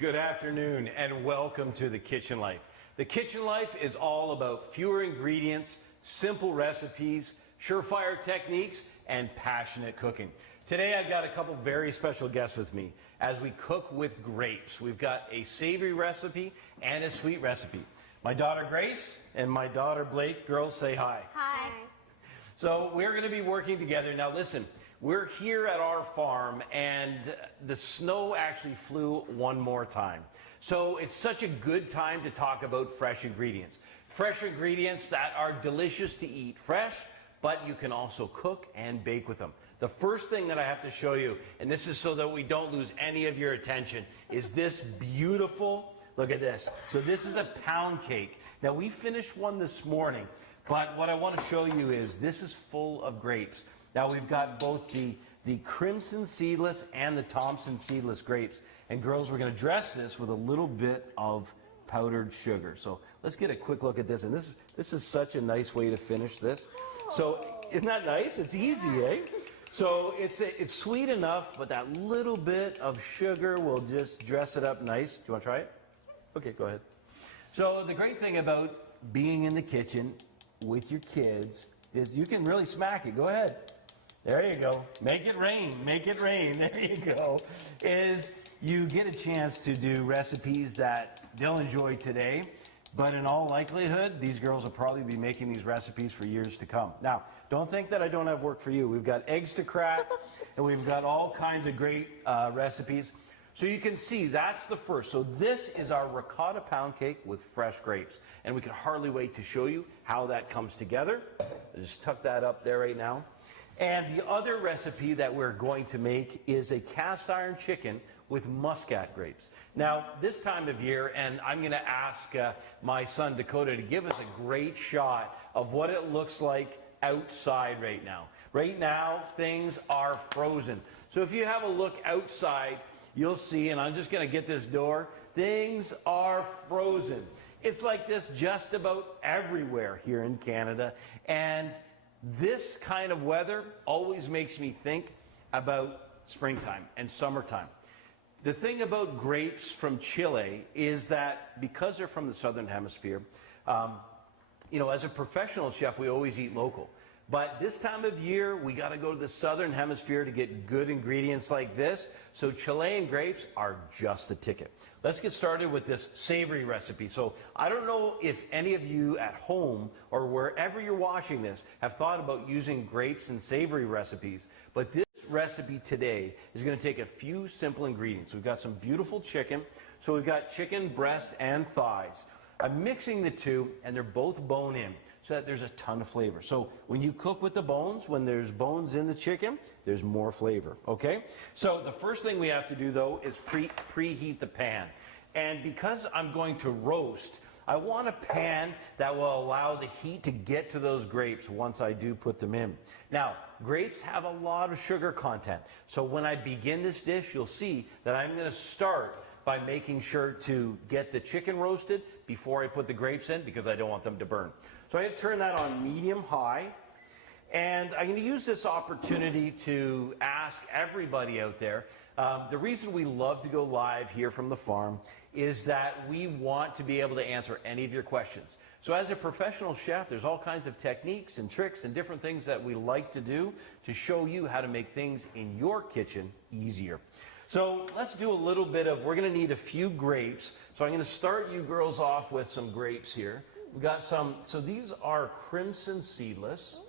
Good afternoon and welcome to The Kitchen Life. The Kitchen Life is all about fewer ingredients, simple recipes, surefire techniques, and passionate cooking. Today I've got a couple very special guests with me as we cook with grapes. We've got a savory recipe and a sweet recipe. My daughter Grace and my daughter Blake, girls say hi. Hi. So we're going to be working together. Now listen, we're here at our farm and the snow actually flew one more time. So it's such a good time to talk about fresh ingredients. Fresh ingredients that are delicious to eat fresh, but you can also cook and bake with them. The first thing that I have to show you, and this is so that we don't lose any of your attention, is this beautiful, look at this. So this is a pound cake. Now we finished one this morning, but what I want to show you is this is full of grapes. Now we've got both the Crimson seedless and the Thompson seedless grapes. And girls, we're going to dress this with a little bit of powdered sugar. So let's get a quick look at this. And this is such a nice way to finish this. So isn't that nice? It's easy, eh? So it's sweet enough, but that little bit of sugar will just dress it up nice. Do you want to try it? Okay, go ahead. So the great thing about being in the kitchen with your kids is you can really smack it. Go ahead. There you go. Make it rain. Make it rain. There you go. Is you get a chance to do recipes that they'll enjoy today, but in all likelihood, these girls will probably be making these recipes for years to come. Now, don't think that I don't have work for you. We've got eggs to crack, and we've got all kinds of great recipes. So you can see that's the first. So this is our ricotta pound cake with fresh grapes, and we can hardly wait to show you how that comes together. I'll just tuck that up there right now. And the other recipe that we're going to make is a cast iron chicken with Muscat grapes. Now, this time of year, and I'm going to ask my son Dakota to give us a great shot of what it looks like outside right now. Right now, things are frozen. So if you have a look outside, you'll see, and I'm just going to get this door, things are frozen. It's like this just about everywhere here in Canada. And this kind of weather always makes me think about springtime and summertime. The thing about grapes from Chile is that because they're from the southern hemisphere, you know, as a professional chef, we always eat local. But this time of year, we got to go to the southern hemisphere to get good ingredients like this. So Chilean grapes are just the ticket. Let's get started with this savory recipe. So I don't know if any of you at home or wherever you're watching this have thought about using grapes in savory recipes, but this recipe today is going to take a few simple ingredients. We've got some beautiful chicken. So we've got chicken breast and thighs. I'm mixing the two, and they're both bone in, so that there's a ton of flavor. So when you cook with the bones, when there's bones in the chicken, there's more flavor, okay? So the first thing we have to do, though, is preheat the pan. And because I'm going to roast, I want a pan that will allow the heat to get to those grapes once I do put them in. Now, grapes have a lot of sugar content. So when I begin this dish, you'll see that I'm going to start by making sure to get the chicken roasted before I put the grapes in because I don't want them to burn. So I turn that on medium high, And I'm going to use this opportunity to ask everybody out there. The reason we love to go live here from the farm is that we want to be able to answer any of your questions. So as a professional chef, there's all kinds of techniques and tricks and different things that we like to do to show you how to make things in your kitchen easier. So let's do a little bit of, we're going to need a few grapes. So I'm going to start you girls off with some grapes here. We've got some, so these are crimson seedless.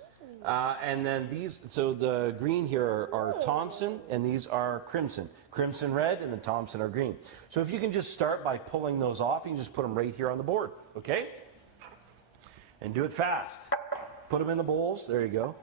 And then these, so the green here are Thompson, and these are crimson. Crimson red, and the Thompson are green. So if you can just start by pulling those off, you can just put them right here on the board, okay? And do it fast. Put them in the bowls, there you go.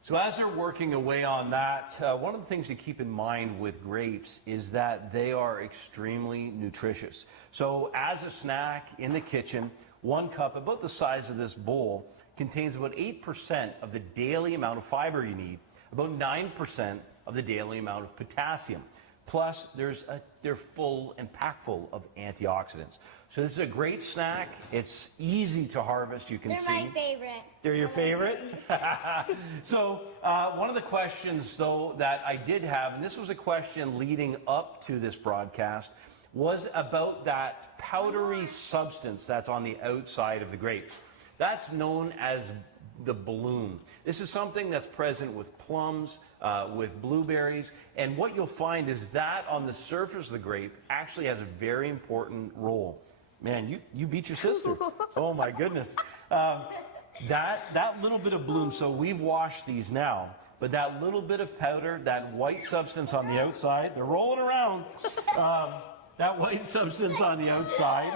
So as they're working away on that, one of the things to keep in mind with grapes is that they are extremely nutritious. So as a snack in the kitchen, 1 cup, about the size of this bowl, contains about 8% of the daily amount of fiber you need, about 9% of the daily amount of potassium. Plus, they're full and packed full of antioxidants. So this is a great snack. It's easy to harvest, you can see. They're my favorite. They're your favorite? So one of the questions, though, that I did have, and this was a question leading up to this broadcast, was about that powdery substance that's on the outside of the grapes. That's known as the bloom. This is something that's present with plums, with blueberries, and what you'll find is that on the surface of the grape actually has a very important role. Man, you beat your sister. Oh my goodness. That little bit of bloom, so we've washed these now, but that little bit of powder, that white substance on the outside, they're rolling around, that white substance on the outside,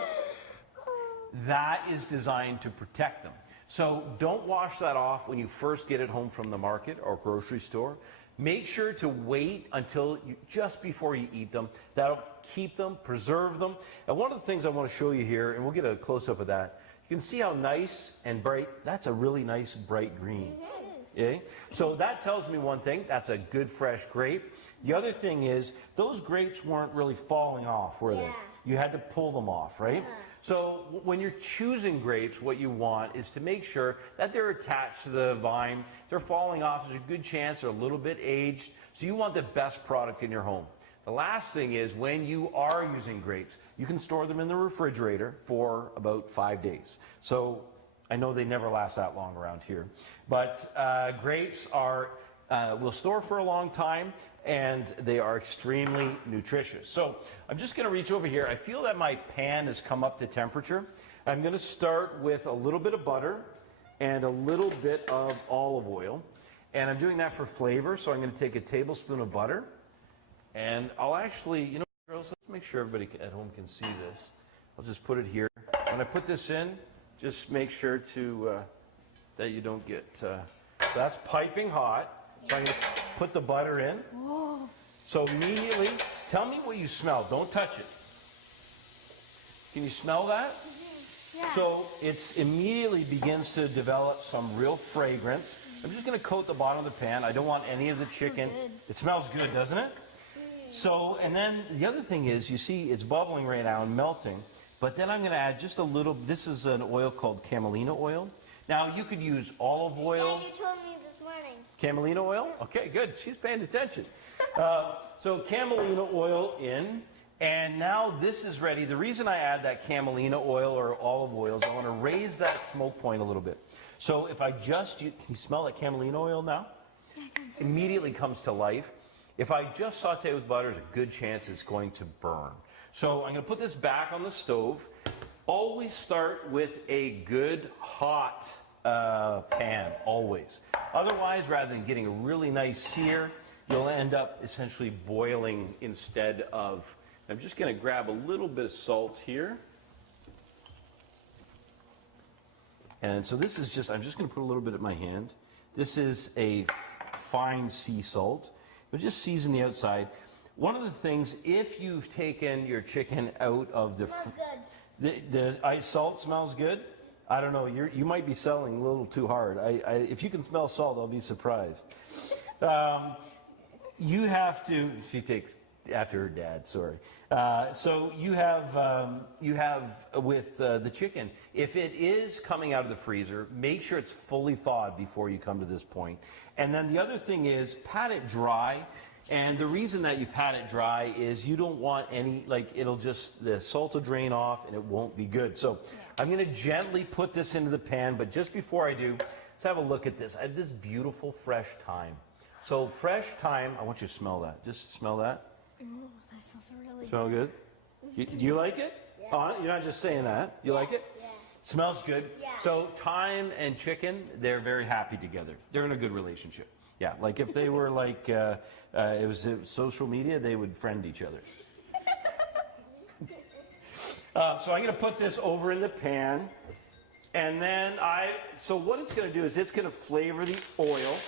that is designed to protect them. So don't wash that off when you first get it home from the market or grocery store. Make sure to wait until just before you eat them. That'll keep them, preserve them. And one of the things I want to show you here, and we'll get a close-up of that, you can see how nice and bright, that's a really nice bright green. Okay? So that tells me one thing, that's a good fresh grape. The other thing is, those grapes weren't really falling off, were they? You had to pull them off, right? So when you're choosing grapes, what you want is to make sure that they're attached to the vine. If they're falling off, there's a good chance they're a little bit aged. So you want the best product in your home. The last thing is when you are using grapes, you can store them in the refrigerator for about 5 days. So I know they never last that long around here. But grapes are will store for a long time, and they are extremely nutritious. So I'm just going to reach over here. I feel that my pan has come up to temperature. I'm going to start with a little bit of butter and a little bit of olive oil. And I'm doing that for flavor, so I'm going to take a tablespoon of butter. And I'll actually, you know, girls, let's make sure everybody at home can see this. I'll just put it here. When I put this in, just make sure to that you don't get, that's piping hot. So I'm going to put the butter in. Whoa. So immediately, tell me what you smell. Don't touch it. Can you smell that? Yeah. So it immediately begins to develop some real fragrance. I'm just going to coat the bottom of the pan. I don't want any of the chicken. It smells good, doesn't it? So, and then the other thing is, you see it's bubbling right now and melting. But then I'm going to add just a little, this is an oil called camelina oil. Now, you could use olive oil. Yeah, you told me this morning. Camelina oil? Okay, good. She's paying attention. So camelina oil in, and now this is ready. The reason I add that camelina oil or olive oil is I want to raise that smoke point a little bit. So if I just, can you smell that camelina oil now? Immediately comes to life. If I just saute with butter, there's a good chance it's going to burn. So I'm going to put this back on the stove. Always start with a good hot pan, always. Otherwise, rather than getting a really nice sear, you'll end up essentially boiling instead of. I'm just going to grab a little bit of salt here. And so this is just, I'm just going to put a little bit in my hand. This is a fine sea salt, but just season the outside. One of the things, if you've taken your chicken out of the... Smells good. The ice salt smells good. I don't know. You might be selling a little too hard. If you can smell salt, I'll be surprised. You have to. She takes After her dad, sorry. So you have with the chicken, if it is coming out of the freezer, make sure it's fully thawed before you come to this point. And then the other thing is pat it dry. And the reason that you pat it dry is you don't want any, like the salt will drain off and it won't be good. So I'm going to gently put this into the pan, but just before I do, let's have a look at this. I have this beautiful fresh thyme. So fresh thyme, I want you to smell that. Just smell that. That smells really Smell good? Do you like it? Yeah. Oh, you're not just saying that. You like it? Yeah. Smells good. Yeah. So thyme and chicken, they're very happy together. They're in a good relationship. Yeah, like if they were like, it was social media, they would friend each other. So I'm going to put this over in the pan. And then so what it's going to do is it's going to flavor the oil.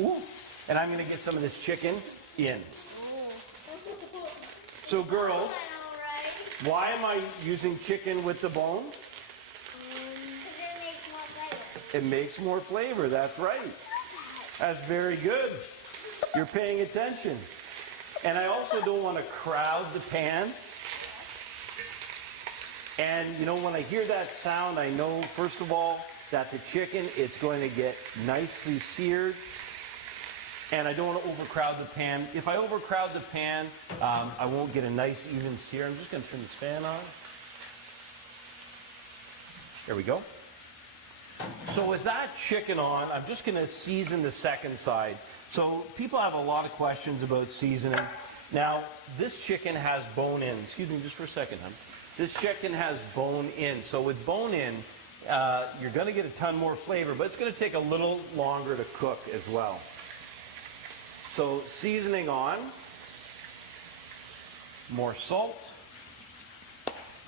Ooh, and I'm going to get some of this chicken in. So girls, why am I using chicken with the bone? It makes more flavor, that's right. That's very good. You're paying attention. And I also don't want to crowd the pan. And you know, when I hear that sound, I know, first of all, that the chicken, it's going to get nicely seared. And I don't want to overcrowd the pan. If I overcrowd the pan, I won't get a nice even sear. I'm just going to turn this fan on. There we go. So with that chicken on, I'm just going to season the second side. So people have a lot of questions about seasoning. Now, this chicken has bone in. Excuse me just for a second, hon. This chicken has bone in. So with bone in, you're going to get a ton more flavor, but it's going to take a little longer to cook as well. So seasoning on, more salt.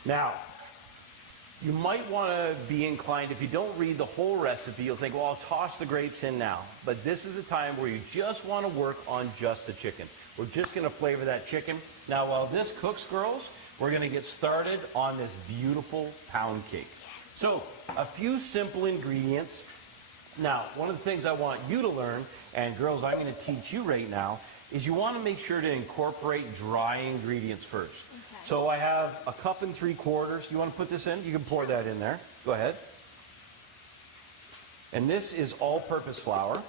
Now, you might want to be inclined, if you don't read the whole recipe, you'll think, well, I'll toss the grapes in now. But this is a time where you just want to work on just the chicken. We're just going to flavor that chicken. Now, while this cooks, girls, we're going to get started on this beautiful pound cake. So, a few simple ingredients. Now, one of the things I want you to learn, and girls, I'm going to teach you right now, is you want to make sure to incorporate dry ingredients first. Okay. So I have a 1 3/4 cups. You want to put this in? You can pour that in there. Go ahead. And this is all-purpose flour.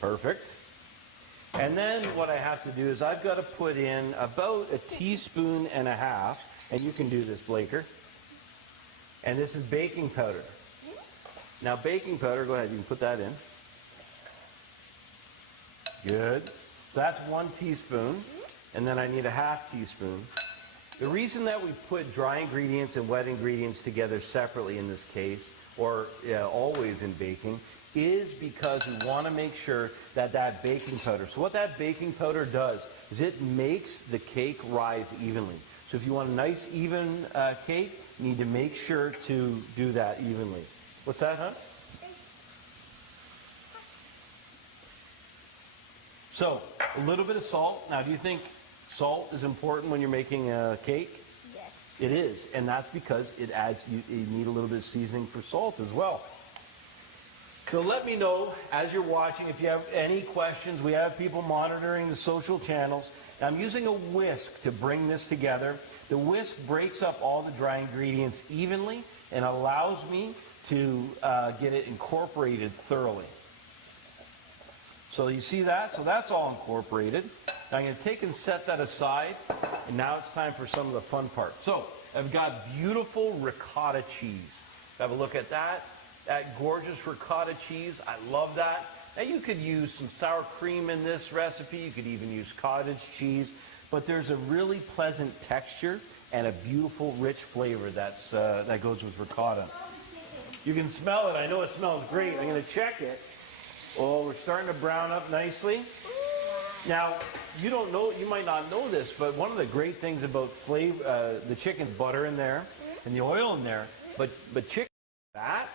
Perfect. And then what I have to do is I've got to put in about 1.5 teaspoons, and you can do this, Blaker. And this is baking powder. Now, baking powder, go ahead, you can put that in. Good. So that's 1 teaspoon, and then I need 1/2 teaspoon. The reason that we put dry ingredients and wet ingredients together separately in this case, or always in baking, is because we want to make sure that that baking powder, so what that baking powder does is it makes the cake rise evenly. So if you want a nice even cake, you need to make sure to do that evenly. What's that, huh? So, a little bit of salt. Now, do you think salt is important when you're making a cake? Yes. It is, and that's because it adds, you need a little bit of seasoning for salt as well. So let me know, as you're watching, if you have any questions. We have people monitoring the social channels. I'm using a whisk to bring this together. The whisk breaks up all the dry ingredients evenly and allows me to get it incorporated thoroughly. So you see that? So that's all incorporated. Now I'm going to take and set that aside, and now it's time for some of the fun part. So I've got beautiful ricotta cheese. Have a look at that. That gorgeous ricotta cheese. I love that. Now you could use some sour cream in this recipe. You could even use cottage cheese. But there's a really pleasant texture and a beautiful, rich flavor that goes with ricotta. You can smell it. I know it smells great. I'm going to check it. Oh, we're starting to brown up nicely. Now, you don't know, you might not know this, but one of the great things about the chicken, butter in there and the oil in there, but chicken, that,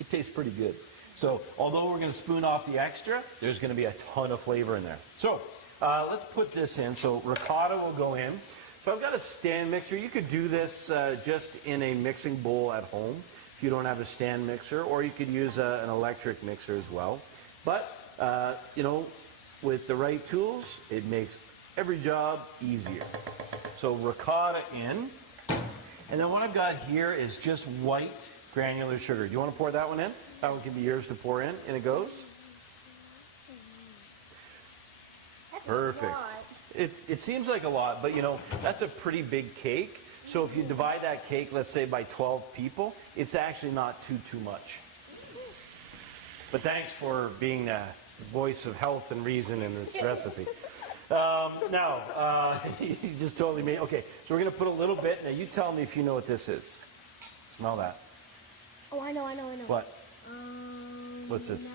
it tastes pretty good. So, although we're going to spoon off the extra, there's going to be a ton of flavor in there. So, let's put this in. So, ricotta will go in. So, I've got a stand mixer. You could do this just in a mixing bowl at home if you don't have a stand mixer, or you could use an electric mixer as well. But, you know, with the right tools, it makes every job easier. So ricotta in. And then what I've got here is just white granular sugar. Do you want to pour that one in? That one can be yours to pour in, and it goes. That's Perfect. a lot. It seems like a lot, but you know, that's a pretty big cake. So if you divide that cake, let's say by 12 people, it's actually not too much. But thanks for being the voice of health and reason in this recipe. Now, you just totally made, okay, so we're going to put a little bit. Now you tell me if you know what this is. Smell that. Oh, I know. What? What's this?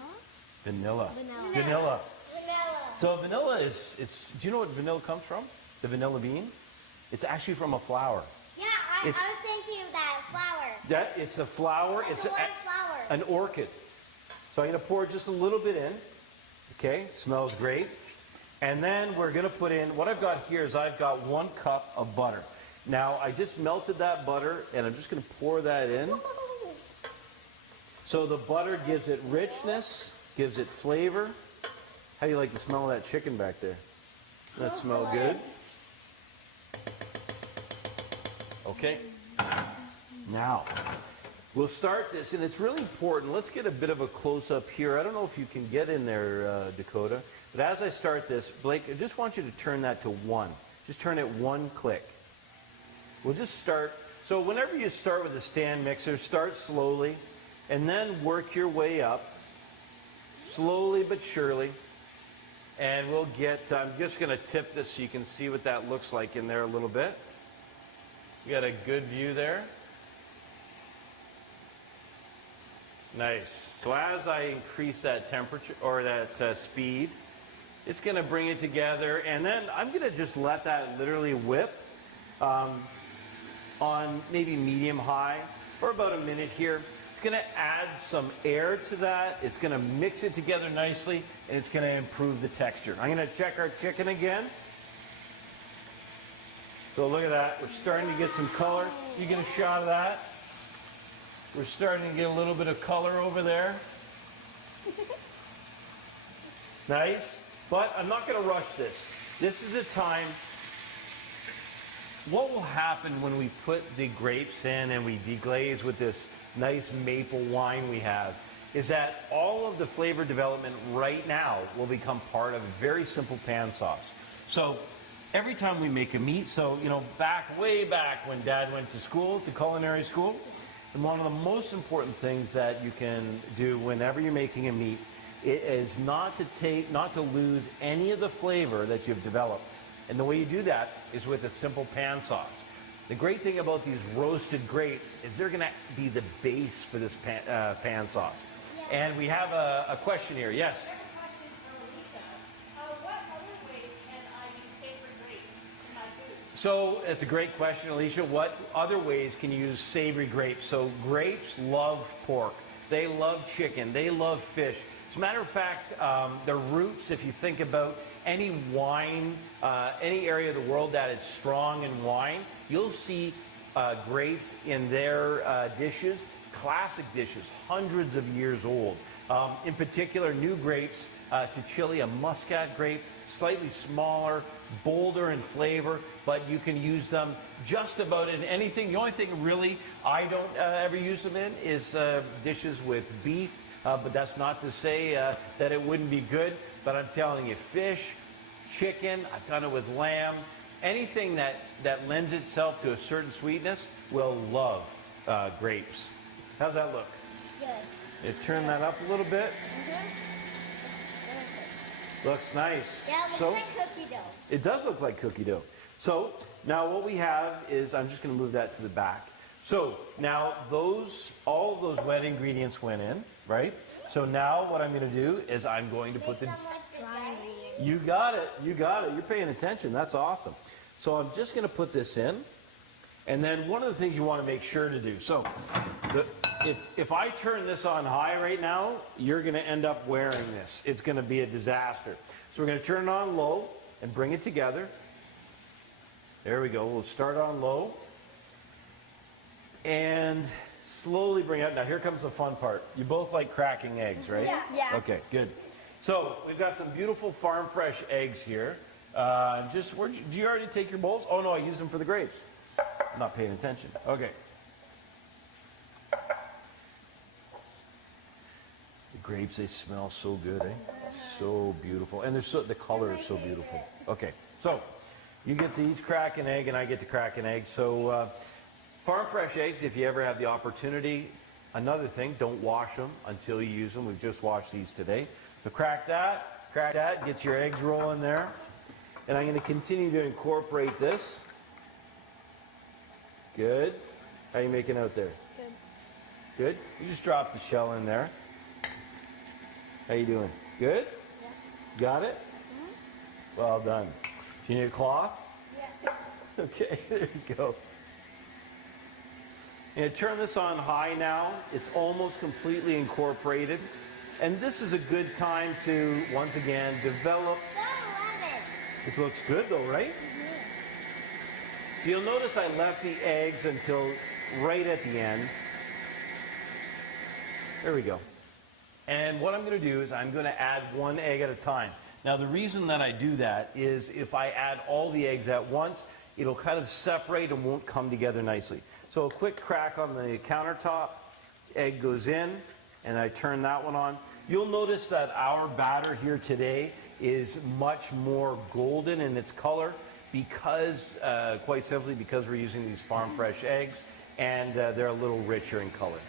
Vanilla. Vanilla. Vanilla. Vanilla. So vanilla is, do you know what vanilla comes from? The vanilla bean? It's actually from a flower. Yeah, I was It's- thinking of that flower. It's a flower. That's It's a white flower. an orchid. So I'm going to pour just a little bit in. Okay, smells great. And then we're going to put in, what I've got here is I've got 1 cup of butter. Now, I just melted that butter, and I'm just going to pour that in. So the butter gives it richness, gives it flavor. How do you like the smell of that chicken back there? Does that smell good? Okay. Now, we'll start this, and it's really important. Let's get a bit of a close-up here. I don't know if you can get in there, Dakota. But as I start this, Blake, I just want you to turn that to 1. Just turn it 1 click. We'll just start. So whenever you start with a stand mixer, start slowly, and then work your way up, slowly but surely. And we'll get, I'm just going to tip this so you can see what that looks like in there a little bit. You got a good view there. Nice. So as I increase that temperature, or that speed, it's going to bring it together, and then I'm going to just let that literally whip on maybe medium-high for about a minute here. It's going to add some air to that. It's going to mix it together nicely, and it's going to improve the texture. I'm going to check our chicken again. So look at that. We're starting to get some color. You get a shot of that. We're starting to get a little bit of color over there. Nice. But I'm not going to rush this. This is a time. What will happen when we put the grapes in and we deglaze with this nice maple wine we have is that all of the flavor development right now will become part of a very simple pan sauce. So every time we make a meat, so you know, way back when Dad went to school, to culinary school, and one of the most important things that you can do whenever you're making a meat is not to lose any of the flavor that you've developed. And the way you do that is with a simple pan sauce. The great thing about these roasted grapes is they're going to be the base for this pan sauce. And we have a question here. Yes? What other ways can I use savory grapes in my food? So it's a great question, Alicia. What other ways can you use savory grapes? So grapes love pork. They love chicken. They love fish. As a matter of fact, the roots, if you think about any wine, any area of the world that is strong in wine, you'll see grapes in their dishes, classic dishes, hundreds of years old. In particular, new grapes to Chile, a Muscat grape, slightly smaller, bolder in flavor, but you can use them just about in anything. The only thing really I don't ever use them in is dishes with beef, but that's not to say that it wouldn't be good. But I'm telling you, fish, chicken, I've done it with lamb, anything that lends itself to a certain sweetness will love grapes. How's that look? Good. You turn that up a little bit. Mm-hmm. Looks nice. Yeah, it looks like cookie dough. It does look like cookie dough. So now what we have is, I'm just going to move that to the back. So now all of those wet ingredients went in, right? So now what I'm going to do is I'm going to put the... You got it. You got it. You're paying attention. That's awesome. So I'm just going to put this in. And then one of the things you want to make sure to do. So if I turn this on high right now, you're going to end up wearing this. It's going to be a disaster. So we're going to turn it on low and bring it together. There we go. We'll start on low. And slowly bring it up. Now here comes the fun part. You both like cracking eggs, right? Yeah. Yeah. Okay, good. So we've got some beautiful farm fresh eggs here. Do you already take your bowls? Oh no, I used them for the grapes. I'm not paying attention. Okay. The grapes, they smell so good, eh? So beautiful. And the color is so beautiful. Okay, so you get to each crack an egg and I get to crack an egg. So farm fresh eggs, if you ever have the opportunity. Another thing, don't wash them until you use them. We've just washed these today. So crack that, get your eggs rolling there. And I'm going to continue to incorporate this. Good. How are you making out there? Good. Good? You just dropped the shell in there. How you doing? Good? Yeah. Got it? Mm-hmm. Well done. Do you need a cloth? Yeah. Okay, there you go. And turn this on high now. It's almost completely incorporated. And this is a good time to, once again, develop. So 11. This looks good though, right? So you'll notice I left the eggs until right at the end. There we go. And what I'm going to do is I'm going to add one egg at a time. Now the reason that I do that is if I add all the eggs at once, it'll kind of separate and won't come together nicely. So a quick crack on the countertop, egg goes in, and I turn that one on. You'll notice that our batter here today is much more golden in its color because, quite simply, because we're using these farm fresh eggs, and they're a little richer in color.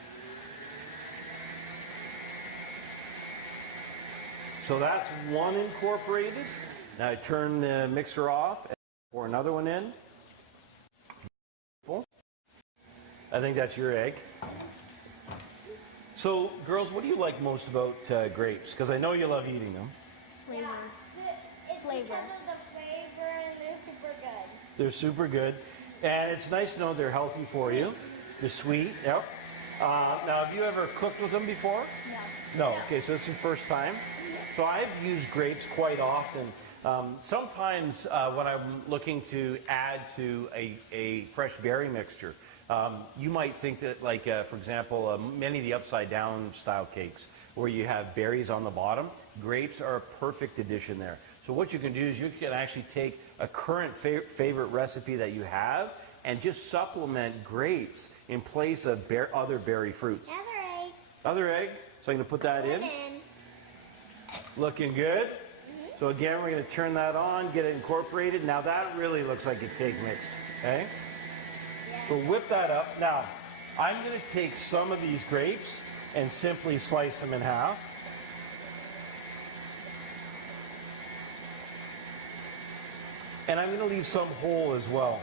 So that's one incorporated. Now I turn the mixer off and pour another one in. Beautiful. I think that's your egg. So, girls, what do you like most about grapes? Because I know you love eating them. Flavor. It's Flavor. because of the flavor and they're super good. They're super good. And it's nice to know they're healthy for you. They're sweet, yep. Now, have you ever cooked with them before? No. No. Okay, so this is your first time. So I've used grapes quite often. Sometimes when I'm looking to add to a fresh berry mixture, you might think that, like, for example, many of the upside down style cakes where you have berries on the bottom, grapes are a perfect addition there. So what you can do is you can actually take a current favorite recipe that you have and just supplement grapes in place of other berry fruits. Another egg. Other egg. So I'm going to put that in. Looking good. So again, we're going to turn that on, get it incorporated. Now that really looks like a cake mix. Okay? So whip that up. Now, I'm going to take some of these grapes and simply slice them in half. And I'm going to leave some whole as well.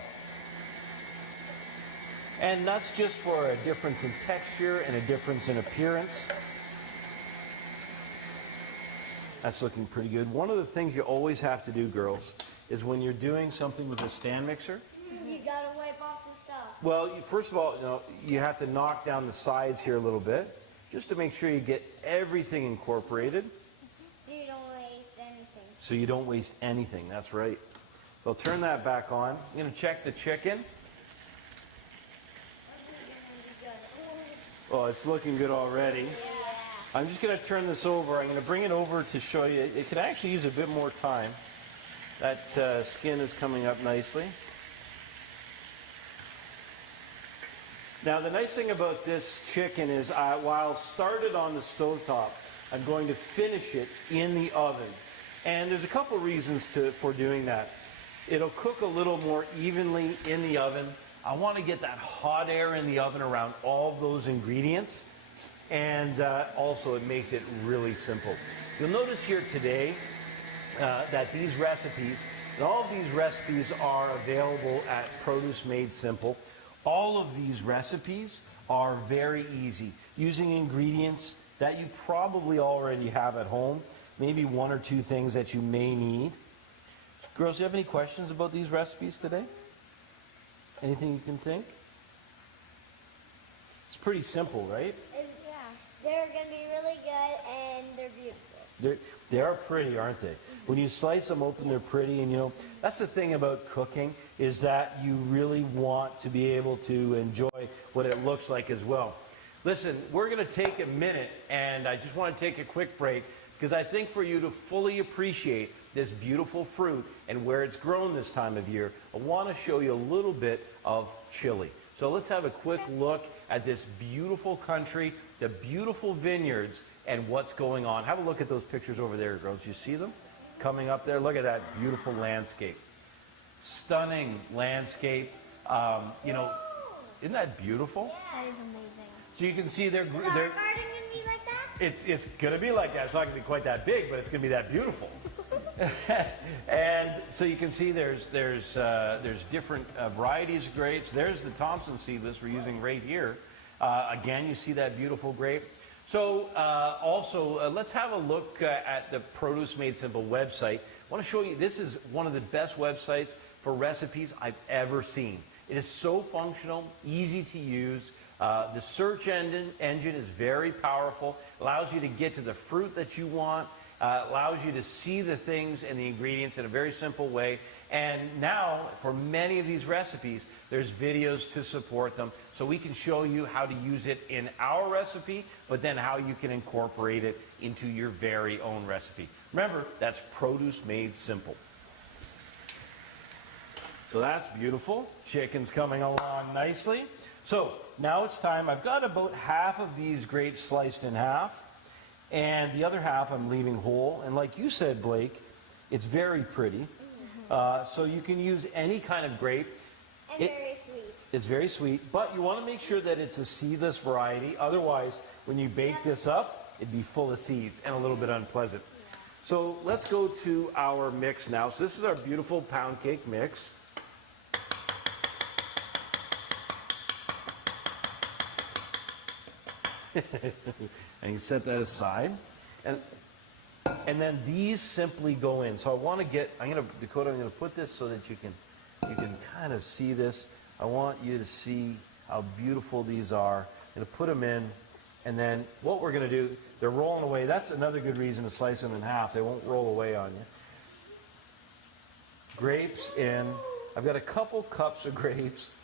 And that's just for a difference in texture and a difference in appearance. That's looking pretty good. One of the things you always have to do, girls, is when you're doing something with a stand mixer, You gotta wipe off the stuff. well, first of all, you have to knock down the sides here a little bit, just to make sure you get everything incorporated. So you don't waste anything. So you don't waste anything. That's right. So I'll turn that back on. I'm going to check the chicken. Oh, it's looking good already. I'm just going to turn this over. I'm going to bring it over to show you. It could actually use a bit more time. That skin is coming up nicely. Now, the nice thing about this chicken is while started on the stovetop, I'm going to finish it in the oven. And there's a couple reasons for doing that. It'll cook a little more evenly in the oven. I want to get that hot air in the oven around all those ingredients. And also, it makes it really simple. You'll notice here today that these recipes, and all of these recipes are available at Produce Made Simple. All of these recipes are very easy, using ingredients that you probably already have at home, maybe one or two things that you may need. Girls, do you have any questions about these recipes today? Anything you can think? It's pretty simple, right? They're gonna be really good and they're beautiful. They are pretty, aren't they? When you slice them open, they're pretty. And that's the thing about cooking, is that you really want to be able to enjoy what it looks like as well. Listen, we're going to take a minute, and I just want to take a quick break, because I think for you to fully appreciate this beautiful fruit and where it's grown this time of year, I want to show you a little bit of Chile. So let's have a quick look at this beautiful country, the beautiful vineyards, and what's going on. Have a look at those pictures over there, girls. You see them coming up there? Look at that beautiful landscape. Stunning landscape. You know, isn't that beautiful? That is amazing. So you can see Is our garden gonna be like that? it's going to be like that. It's not going to be quite that big, but it's going to be that beautiful. And so you can see there's different varieties of grapes. There's the Thompson seedless we're using right here. Again, you see that beautiful grape. So also, let's have a look at the Produce Made Simple website. I want to show you, this is one of the best websites for recipes I've ever seen. It is so functional, easy to use. The search engine is very powerful, allows you to get to the fruit that you want, allows you to see the things and the ingredients in a very simple way. And now, for many of these recipes, there's videos to support them. So we can show you how to use it in our recipe, but then how you can incorporate it into your very own recipe. Remember, that's Produce Made Simple. So that's beautiful. Chicken's coming along nicely. So now it's time. I've got about half of these grapes sliced in half, and the other half I'm leaving whole. And like you said, Blake, it's very pretty. So you can use any kind of grape. And very sweet. It's very sweet, but you want to make sure that it's a seedless variety. Otherwise, when you bake this up, it'd be full of seeds and a little bit unpleasant. So let's go to our mix now. So this is our beautiful pound cake mix. And you set that aside. And then these simply go in. So I want to get, Dakota, I'm going to put this so that you can kind of see this. I want you to see how beautiful these are. I'm going to put them in, and then what we're going to do, they're rolling away. That's another good reason to slice them in half. They won't roll away on you. Grapes in. I've got a couple cups of grapes.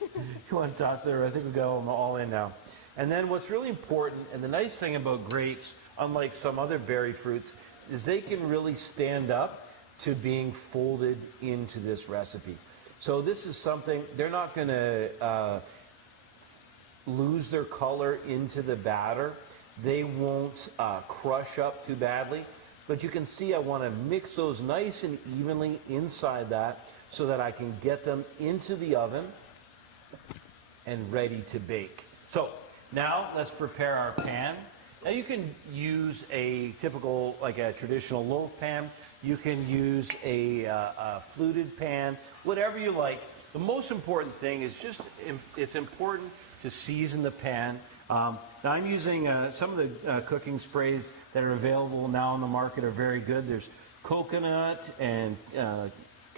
You want to toss there? I think we've got them all in now. And then what's really important, and the nice thing about grapes, unlike some other berry fruits, is they can really stand up to being folded into this recipe. So this is something, they're not going to lose their color into the batter. They won't crush up too badly. But you can see I want to mix those nice and evenly inside that so that I can get them into the oven and ready to bake. So now let's prepare our pan. Now you can use a typical, like a traditional loaf pan. You can use a fluted pan, whatever you like. The most important thing is just, it's important to season the pan. Now I'm using some of the cooking sprays that are available now on the market are very good. There's coconut and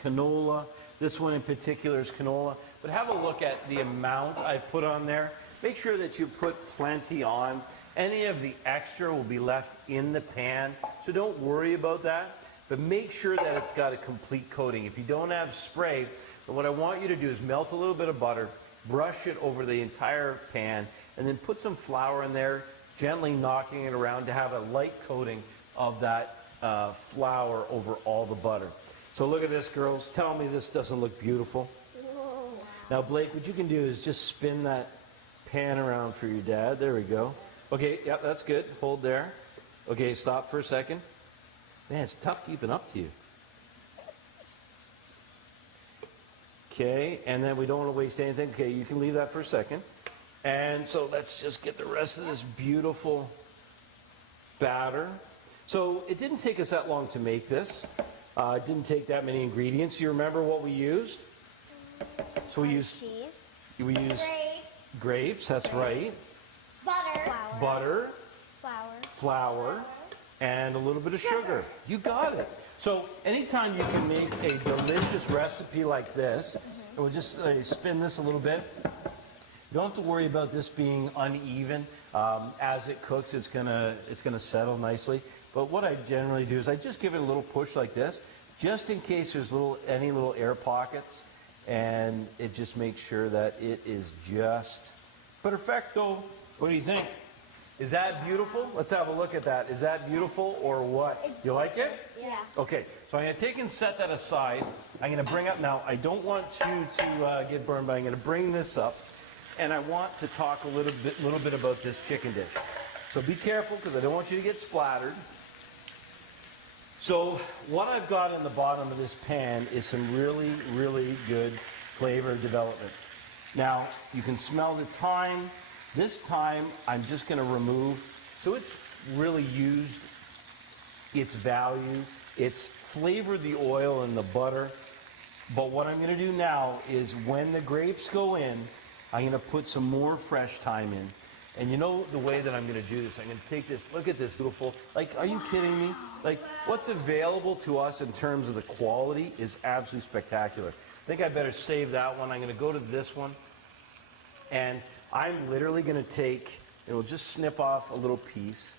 canola. This one in particular is canola. But have a look at the amount I put on there. Make sure that you put plenty on. Any of the extra will be left in the pan, so don't worry about that. But make sure that it's got a complete coating. If you don't have spray, then what I want you to do is melt a little bit of butter, brush it over the entire pan, and then put some flour in there, gently knocking it around to have a light coating of that flour over all the butter. So look at this, girls. Tell me this doesn't look beautiful. Whoa. Now, Blake, what you can do is just spin that pan around for your dad. There we go. Okay, yeah, that's good. Hold there. Okay, stop for a second. Man, it's tough keeping up to you. Okay, and then we don't want to waste anything. Okay, you can leave that for a second. And so let's just get the rest of this beautiful batter. So it didn't take us that long to make this. It didn't take that many ingredients. You remember what we used? So we used Cheese. grapes, that's right. Butter. Butter, Flour. flour, and a little bit of sugar. You got it. So anytime you can make a delicious recipe like this, and we'll just spin this a little bit. You don't have to worry about this being uneven. As it cooks, it's gonna settle nicely. But what I generally do is I just give it a little push like this, just in case there's any little air pockets, and it just makes sure that it is just perfecto. What do you think? Is that beautiful? Let's have a look at that. Is that beautiful or what? You like it? Yeah. Okay, so I'm going to take and set that aside. I'm going to bring up, now I don't want you to get burned, but I'm going to bring this up, and I want to talk a little bit about this chicken dish. So be careful, because I don't want you to get splattered. So what I've got in the bottom of this pan is some really, really good flavor development. Now, you can smell the thyme. This time, I'm just going to remove, so it's really used its value. It's flavored the oil and the butter. But what I'm going to do now is when the grapes go in, I'm going to put some more fresh thyme in. And you know the way that I'm going to do this? I'm going to take this, look at this beautiful, like, are you kidding me? Like, what's available to us in terms of the quality is absolutely spectacular. I think I better save that one. I'm going to go to this one. And I'm literally going to take, and we'll just snip off a little piece.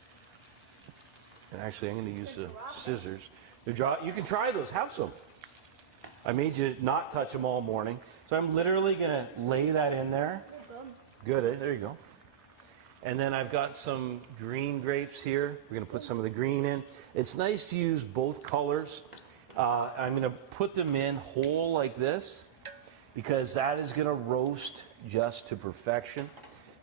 And actually, I'm going to use the scissors. You can try those. Have some. I made you not touch them all morning. So I'm literally going to lay that in there. Good. There you go. And then I've got some green grapes here. We're going to put some of the green in. It's nice to use both colors. I'm going to put them in whole like this, because that is going to roast just to perfection.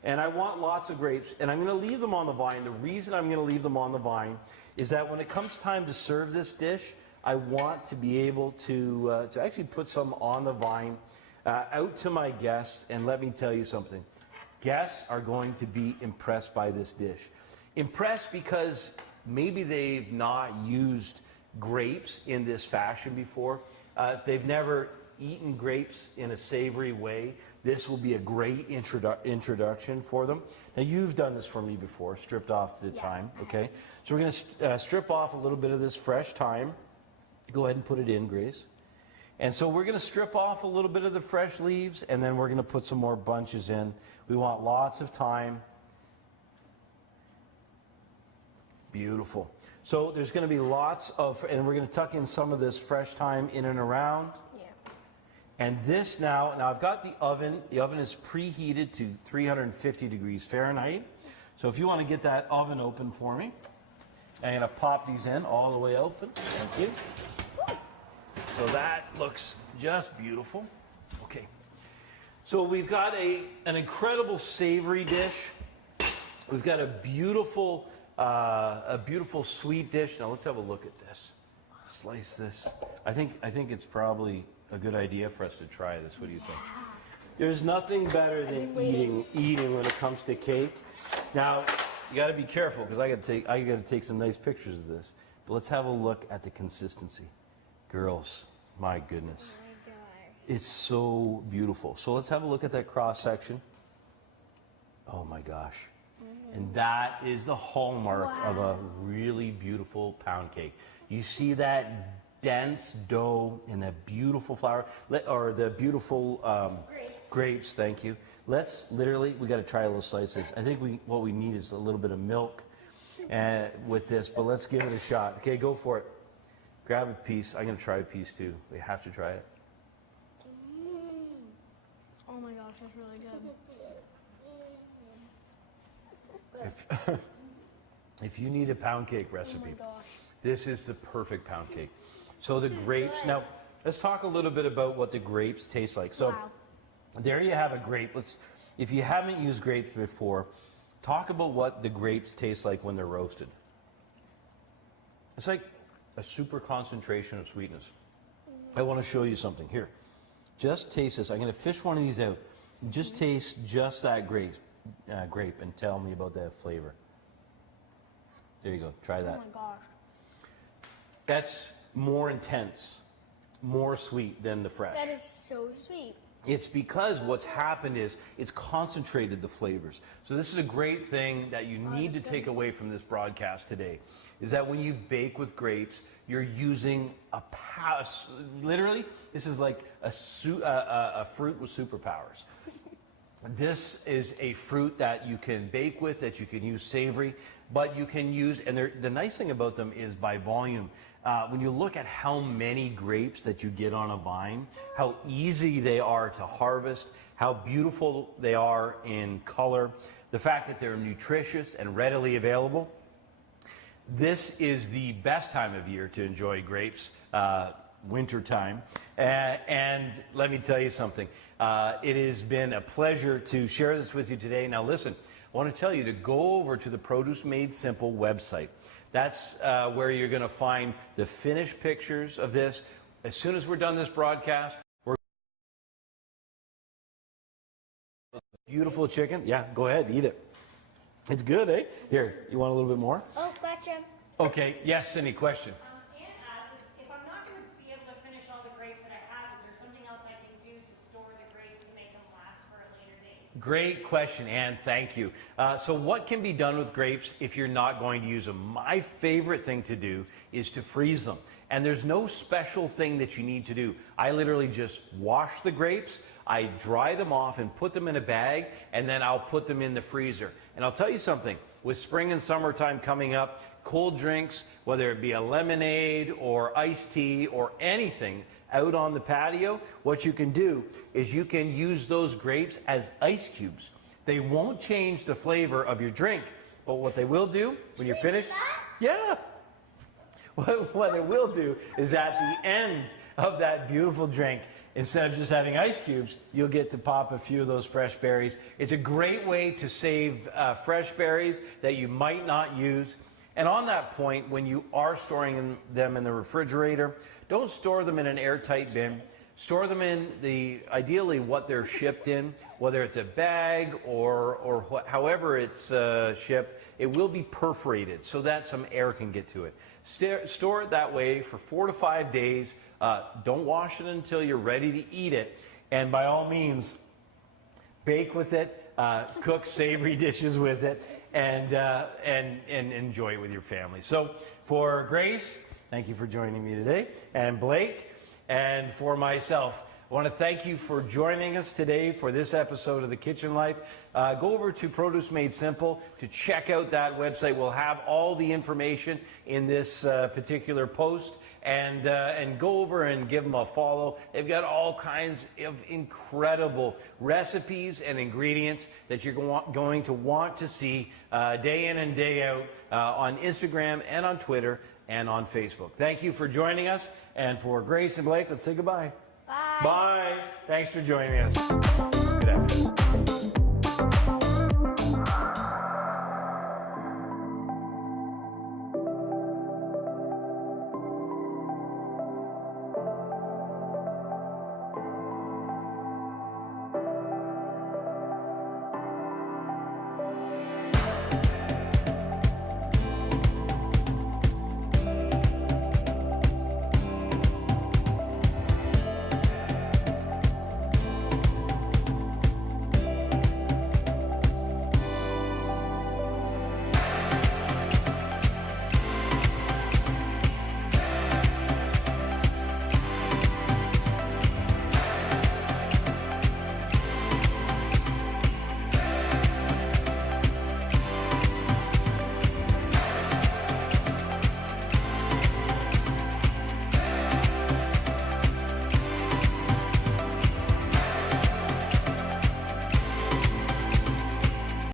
And I want lots of grapes, and I'm going to leave them on the vine. The reason I'm going to leave them on the vine is that when it comes time to serve this dish, I want to be able to actually put some on the vine out to my guests. And let me tell you something. Guests are going to be impressed by this dish. Impressed because maybe they've not used grapes in this fashion before. If they've never eaten grapes in a savory way, this will be a great introduction for them. Now, you've done this for me before, stripped off the thyme, okay? So we're going to strip off a little bit of this fresh thyme. Go ahead and put it in, Grace. And so we're going to strip off a little bit of the fresh leaves, and then we're going to put some more bunches in. We want lots of thyme. Beautiful. So there's going to be lots of, and we're going to tuck in some of this fresh thyme in and around. Yeah. And this now I've got the oven. The oven is preheated to 350 degrees Fahrenheit. So if you want to get that oven open for me, I'm going to pop these in all the way open. Thank you. So that looks just beautiful. Okay. So we've got an incredible savory dish. We've got a beautiful sweet dish. Now let's have a look at this. Slice this. I think it's probably a good idea for us to try this. What do you think? There's nothing better than eating when it comes to cake. Now you got to be careful, because I got to take some nice pictures of this. But let's have a look at the consistency. Girls, my goodness. Oh my God. It's so beautiful. So let's have a look at that cross section. Oh my gosh. And that is the hallmark of a really beautiful pound cake. You see that dense dough and that beautiful flour, or the beautiful grapes, thank you. Let's literally, we got to try a little slices. I think what we need is a little bit of milk with this, but let's give it a shot. Okay, go for it. Grab a piece. I'm going to try a piece too. We have to try it. Oh my gosh, that's really good. If you need a pound cake recipe, this is the perfect pound cake. So the grapes, now let's talk a little bit about what the grapes taste like. So there you have a grape. If you haven't used grapes before, talk about what the grapes taste like when they're roasted. It's like a super concentration of sweetness. I want to show you something. Here, just taste this. I'm going to fish one of these out. Just taste just that grape and tell me about that flavor. There you go. Try that. Oh my gosh. That's more intense, more sweet than the fresh. That is so sweet. It's because what's happened is it's concentrated the flavors. So this is a great thing that you need to take away from this broadcast today, is that when you bake with grapes, you're using literally, this is like a fruit with superpowers. This is a fruit that you can bake with, that you can use savory, but you can use, and the nice thing about them is by volume. When you look at how many grapes that you get on a vine, how easy they are to harvest, how beautiful they are in color, the fact that they're nutritious and readily available. This is the best time of year to enjoy grapes, winter time. And let me tell you something. It has been a pleasure to share this with you today. Now listen, I want to tell you to go over to the Produce Made Simple website. That's where you're going to find the finished pictures of this. As soon as we're done this broadcast, we're beautiful chicken. Yeah, go ahead, eat it. It's good, eh? Here, you want a little bit more? Oh, question. Okay, yes, Cindy, question. Anne asks, if I'm not going to be able to finish all the grapes that I have, is there something else I can do to store the grapes to make them last for a later date? Great question, Anne. Thank you. So what can be done with grapes if you're not going to use them? My favorite thing to do is to freeze them. And there's no special thing that you need to do. I literally just wash the grapes, I dry them off and put them in a bag, and then I'll put them in the freezer. And I'll tell you something, with spring and summertime coming up, cold drinks, whether it be a lemonade or iced tea or anything out on the patio, what you can do is you can use those grapes as ice cubes. They won't change the flavor of your drink, but what they will do when you're finished, yeah. What it will do is at the end of that beautiful drink, instead of just having ice cubes, you'll get to pop a few of those fresh berries. It's a great way to save fresh berries that you might not use. And on that point, when you are storing them in the refrigerator, don't store them in an airtight bin. Store them in ideally what they're shipped in, whether it's a bag or however it's shipped. It will be perforated so that some air can get to it. Store it that way for 4 to 5 days. Don't wash it until you're ready to eat it. And by all means, bake with it, cook savory dishes with it, and enjoy it with your family. So for Grace, thank you for joining me today, and Blake, and for myself, I want to thank you for joining us today for this episode of The Kitchen Life. Go over to Produce Made Simple to check out that website. We'll have all the information in this particular post. And go over and give them a follow. They've got all kinds of incredible recipes and ingredients that you're going to want to see day in and day out on Instagram and on Twitter and on Facebook. Thank you for joining us. And for Grace and Blake, let's say goodbye. Bye. Bye. Thanks for joining us. Good afternoon.